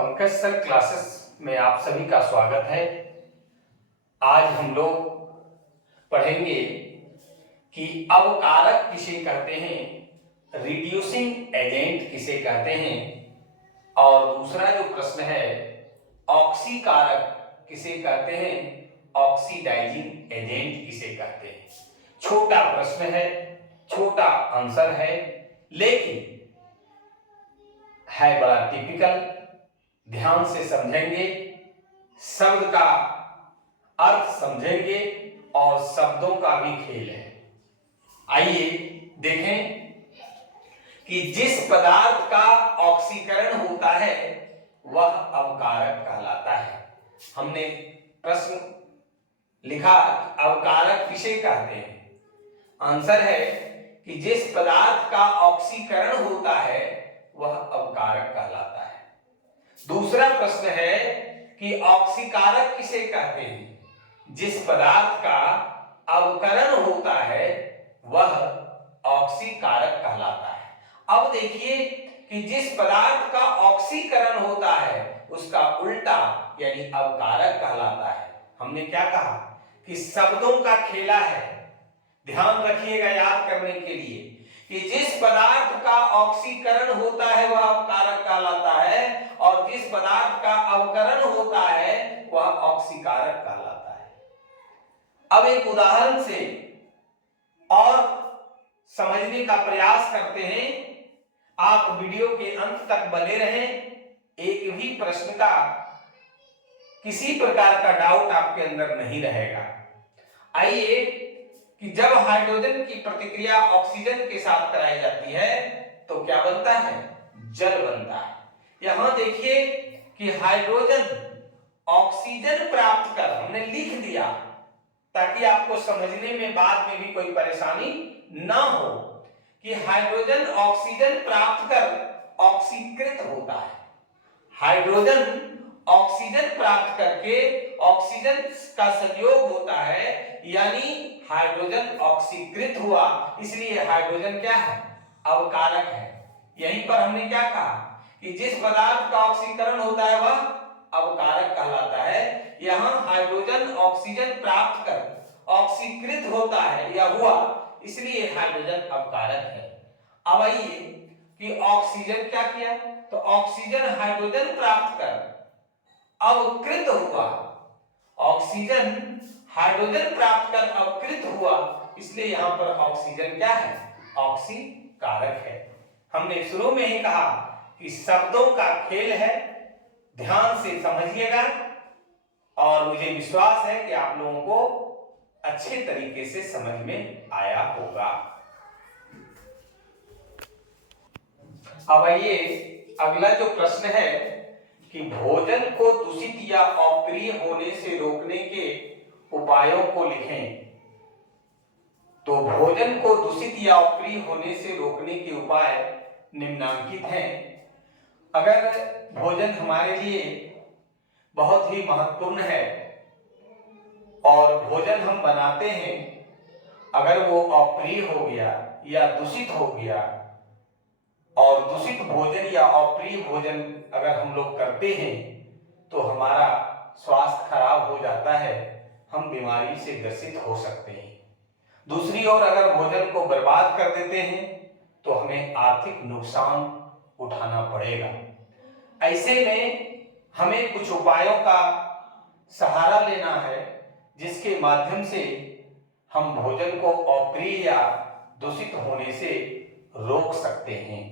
Pankaj sir classes में आप सभी का स्वागत है। आज हम लोग पढ़ेंगे कि अवकारक किसे कहते हैं, रिड्यूसिंग एजेंट किसे कहते हैं, और दूसरा जो प्रश्न है ऑक्सीकारक किसे कहते हैं, ऑक्सीडाइजिंग एजेंट किसे कहते हैं। छोटा प्रश्न है, छोटा आंसर है, लेकिन है बड़ा टिपिकल। ध्यान से समझेंगे, शब्द का अर्थ समझेंगे और शब्दों का भी खेल है। आइए देखें कि जिस पदार्थ का ऑक्सीकरण होता है वह अवकारक कहलाता है। हमने प्रश्न लिखा अवकारक किसे कहते हैं। आंसर है कि जिस पदार्थ का ऑक्सीकरण होता है वह अवकारक कहलाता है। दूसरा प्रश्न है कि ऑक्सीकारक किसे कहते हैं। जिस पदार्थ का अवकरण होता है वह ऑक्सीकारक कहलाता है। अब देखिए कि जिस पदार्थ का ऑक्सीकरण होता है उसका उल्टा यानी अवकारक कहलाता है। हमने क्या कहा कि शब्दों का खेला है। ध्यान रखिएगा याद करने के लिए कि जिस पदार्थ का ऑक्सीकरण होता है वह अवकारक कहलाता है और जिस पदार्थ का अवकरण होता है वह ऑक्सीकारक कहलाता है। अब एक उदाहरण से और समझने का प्रयास करते हैं। आप वीडियो के अंत तक बने रहें। एक भी प्रश्न का किसी प्रकार का डाउट आपके अंदर नहीं रहेगा। आइए कि जब हाइड्रोजन की प्रतिक्रिया ऑक्सीजन के साथ कराई जाती है तो क्या बनता है, जल बनता है। यहां देखिए कि हाइड्रोजन ऑक्सीजन प्राप्त कर, हमने लिख दिया ताकि आपको समझने में बाद में भी कोई परेशानी ना हो कि हाइड्रोजन ऑक्सीजन प्राप्त कर ऑक्सीकृत होता है। हाइड्रोजन ऑक्सीजन प्राप्त करके ऑक्सीजन का संयोग होता है यानी हाइड्रोजन ऑक्सीकृत हुआ, इसलिए हाइड्रोजन क्या है, अवकारक है। यहीं पर हमने क्या कहा कि जिस पदार्थ का ऑक्सीकरण होता है वह अवकारक कहलाता है। यहां हाइड्रोजन ऑक्सीजन प्राप्त कर ऑक्सीकृत होता है या हुआ, इसलिए हाइड्रोजन अवकारक है। अब आइए कि ऑक्सीजन क्या किया, तो ऑक्सीजन हाइड्रोजन प्राप्त कर अवकृत हुआ। ऑक्सीजन हाइड्रोजन प्राप्त कर अवकृत हुआ, इसलिए यहां पर ऑक्सीजन क्या है, ऑक्सीकारक है। हमने शुरू में ही कहा कि शब्दों का खेल है। ध्यान से समझिएगा और मुझे विश्वास है कि आप लोगों को अच्छे तरीके से समझ में आया होगा। अब आइए अगला जो प्रश्न है कि भोजन को दूषित या अप्रिय होने से रोकने के उपायों को लिखें। तो भोजन को दूषित या अप्रिय होने से रोकने के उपाय निम्नलिखित हैं। अगर भोजन हमारे लिए बहुत ही महत्वपूर्ण है और भोजन हम बनाते हैं, अगर वो अप्रिय हो गया या दूषित हो गया और दूषित भोजन या अप्रिय भोजन अगर हम लोग करते हैं तो हमारा स्वास्थ्य खराब हो जाता है, हम बीमारी से ग्रसित हो सकते हैं। दूसरी ओर अगर भोजन को बर्बाद कर देते हैं तो हमें आर्थिक नुकसान उठाना पड़ेगा। ऐसे में हमें कुछ उपायों का सहारा लेना है जिसके माध्यम से हम भोजन को अप्रिय या दूषित होने से रोक सकते हैं।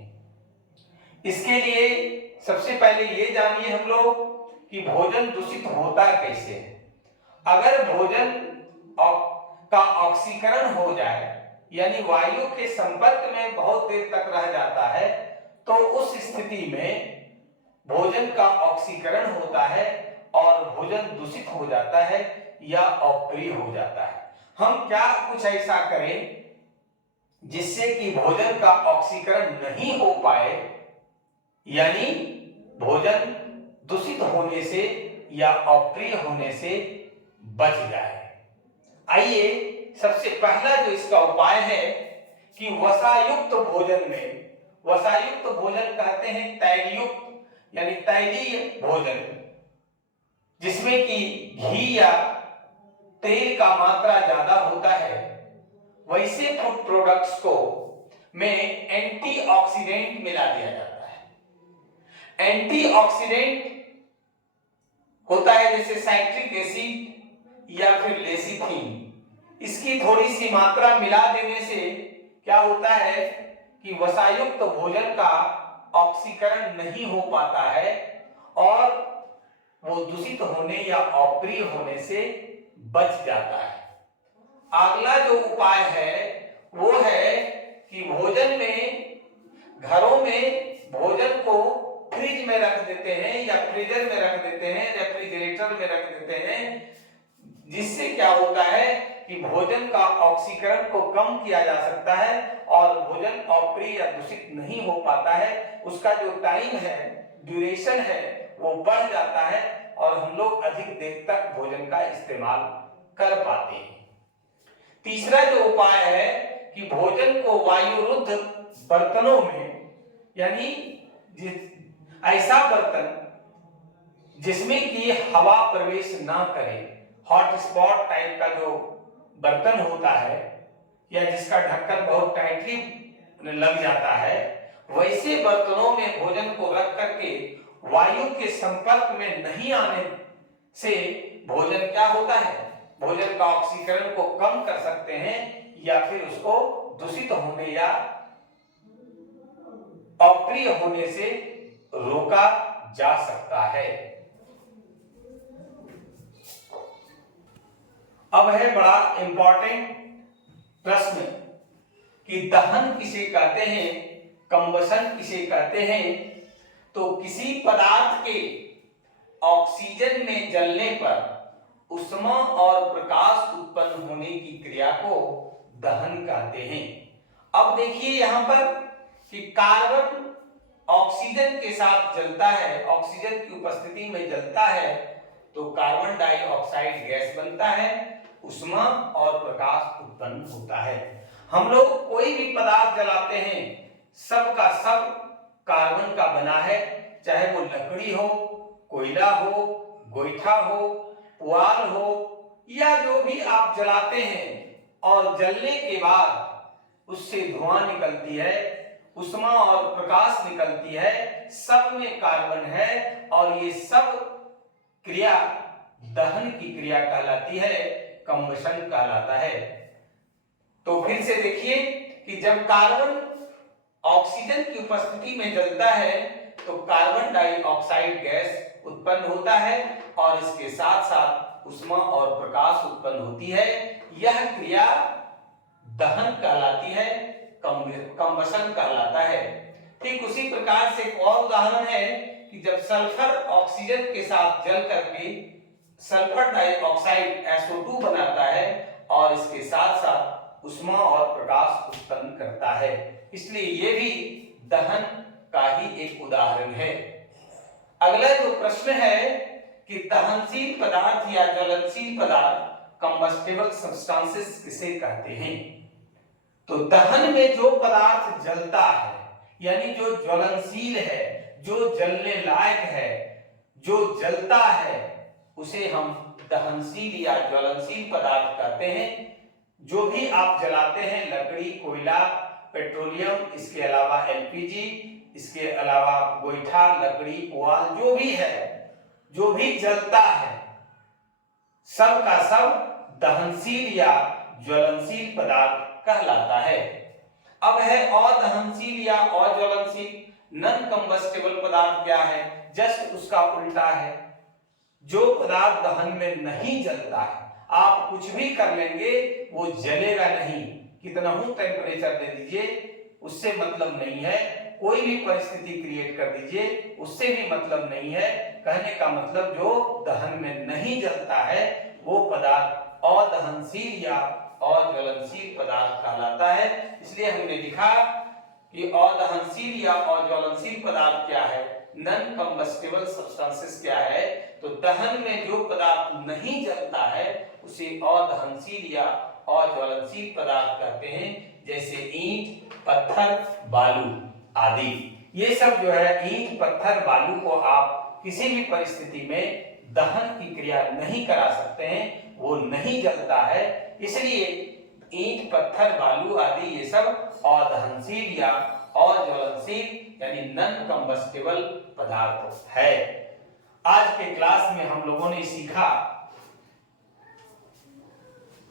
इसके लिए सबसे पहले ये जानिए हम लोग कि भोजन दूषित होता कैसे है। अगर भोजन का ऑक्सीकरण हो जाए यानी वायु के संपर्क में बहुत देर तक रह जाता है तो उस स्थिति में भोजन का ऑक्सीकरण होता है और भोजन दूषित हो जाता है या अप्रिय हो जाता है। हम क्या कुछ ऐसा करें जिससे कि भोजन का ऑक्सीकरण नहीं हो पाए यानी भोजन दूषित होने से या अप्रिय होने से बच जाए। आइए सबसे पहला जो इसका उपाय है कि वसायुक्त भोजन में, वसायुक्त भोजन कहते हैं तैलयुक्त यानी तैलीय भोजन जिसमें कि घी या तेल का मात्रा ज्यादा होता है, वैसे फूड प्रोडक्ट्स को में एंटीऑक्सीडेंट मिला दिया जाता है। एंटीऑक्सीडेंट होता है जैसे साइट्रिक एसिड या फिर लेसिथिन, इसकी थोड़ी सी मात्रा मिला देने से क्या होता है कि वसायुक्त भोजन का ऑक्सीकरण नहीं हो पाता है और वो दूषित होने या अप्रिय होने से बच जाता है। अगला जो उपाय है वो है कि भोजन में, घरों में भोजन को फ्रिज में रख देते हैं या फ्रीजर में रख देते हैं, रेफ्रिजरेटर में रख देते हैं, जिससे क्या होता है कि भोजन का ऑक्सीकरण को कम किया जा सकता है और भोजन अप्रिय या दूषित नहीं हो पाता है। उसका जो टाइम है, ड्यूरेशन है, वो बढ़ जाता है और हम लोग अधिक देर तक भोजन का इस्तेमाल कर पाते हैं। तीसरा जो उपाय है कि भोजन को वायुरुद्ध बर्तनों में, यानी ऐसा बर्तन जिसमें कि हवा प्रवेश ना करे, हॉट स्पॉट टाइप का जो बर्तन होता है या जिसका ढक्कन बहुत टाइटली लग जाता है, वैसे बर्तनों में भोजन को रख करके वायु के संपर्क में नहीं आने से भोजन क्या होता है, भोजन का ऑक्सीकरण को कम कर सकते हैं या फिर उसको दूषित होने या अप्रिय होने से रोका जा सकता है। अब है बड़ा इंपॉर्टेंट प्रश्न कि दहन किसे कहते हैं, कंबशन किसे कहते हैं। तो किसी पदार्थ के ऑक्सीजन में जलने पर ऊष्मा और प्रकाश उत्पन्न होने की क्रिया को दहन कहते हैं। अब देखिए यहां पर कि कार्बन ऑक्सीजन के साथ जलता है, ऑक्सीजन की उपस्थिति में जलता है तो कार्बन डाइऑक्साइड गैस बनता है, ऊष्मा और प्रकाश उत्पन्न होता है। हम लोग कोई भी पदार्थ जलाते हैं, सब का सब कार्बन का बना है, चाहे वो लकड़ी हो, कोयला हो, गोईठा हो, पुआल हो या जो भी आप जलाते हैं और जलने के बाद उससे धुआं निकलती है, ऊष्मा और प्रकाश निकलती है, सब में कार्बन है और ये सब क्रिया दहन की क्रिया कहलाती है, कंबशन कहलाता है। तो फिर से देखिए कि जब कार्बन ऑक्सीजन की उपस्थिति में जलता है तो कार्बन डाइऑक्साइड गैस उत्पन्न होता है और इसके साथ साथ ऊष्मा और प्रकाश उत्पन्न होती है। यह क्रिया दहन कहलाती है, कंबशन कहलाता है। ठीक उसी प्रकार से एक और उदाहरण है कि जब सल्फर ऑक्सीजन के साथ जल करके सल्फर डाइऑक्साइड SO2 बनाता है और इसके साथ साथ ऊष्मा और प्रकाश उत्पन्न करता है, इसलिए ये भी दहन का ही एक उदाहरण है। अगला जो प्रश्न है कि दहनशील पदार्थ या ज्वलनशील पदार्थ कंबस्टिबल सब्सटेंसेस किसे कहते हैं। तो दहन में जो पदार्थ जलता है यानी जो ज्वलनशील है, जो जलने लायक है, जो जलता है, उसे हम दहनशील या ज्वलनशील पदार्थ कहते हैं। जो भी आप जलाते हैं, लकड़ी, कोयला, पेट्रोलियम, इसके अलावा LPG, इसके अलावा गोईठा, लकड़ी, पुआल, जो भी है, जो भी जलता है, सब का सब दहनशील या ज्वलनशील पदार्थ कहलाता है। अब है अदहनशील या अज्वलनशील, नॉन कंबस्टिबल पदार्थ क्या है, जस्ट उसका उल्टा है। जो पदार्थ दहन में नहीं जलता है, आप कुछ भी कर लेंगे वो जलेगा नहीं, कितना ही टेम्परेचर दे दीजिए उससे मतलब नहीं है, कोई भी परिस्थिति क्रिएट कर दीजिए उससे भी मतलब नहीं है। कहने का मतलब जो दहन में नहीं जलता है वो पदार्थ अदहनशील या अज्वलनशील पदार्थ कहलाता है। इसलिए हमने लिखा कि अदहनशील या अज्वलनशील पदार्थ क्या है, नॉन कंबस्टिबल सब्सटेंसेस क्या है। तो दहन में जो पदार्थ नहीं जलता है उसे अदहनशील या अज्वलनशील पदार्थ कहते हैं, जैसे ईंट, पत्थर, बालू आदि। ये सब जो है ईंट पत्थर बालू को आप किसी भी परिस्थिति में दहन की क्रिया नहीं करा सकते हैं, वो नहीं जलता है। इसलिए ईंट पत्थर बालू आदि ये सब अदहनशील या अज्वलनशील यानी नॉन कंबस्टिबल पदार्थ है। आज के क्लास में हम लोगों ने सीखा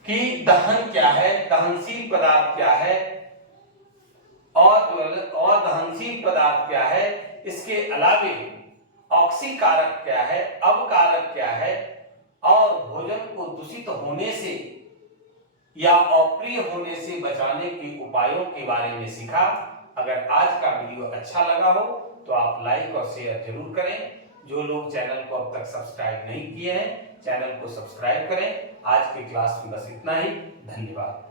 कि दहन क्या है, दहनशील पदार्थ क्या है और दहनशील पदार्थ क्या है, इसके अलावे ऑक्सीकारक क्या है, अवकारक क्या है, और भोजन को दूषित होने से या अप्रिय होने से बचाने के उपायों के बारे में सीखा। अगर आज का वीडियो अच्छा लगा हो तो आप लाइक और शेयर जरूर करें। जो लोग चैनल को अब तक सब्सक्राइब नहीं किए हैं, चैनल को सब्सक्राइब करें। आज की क्लास में बस इतना ही। धन्यवाद।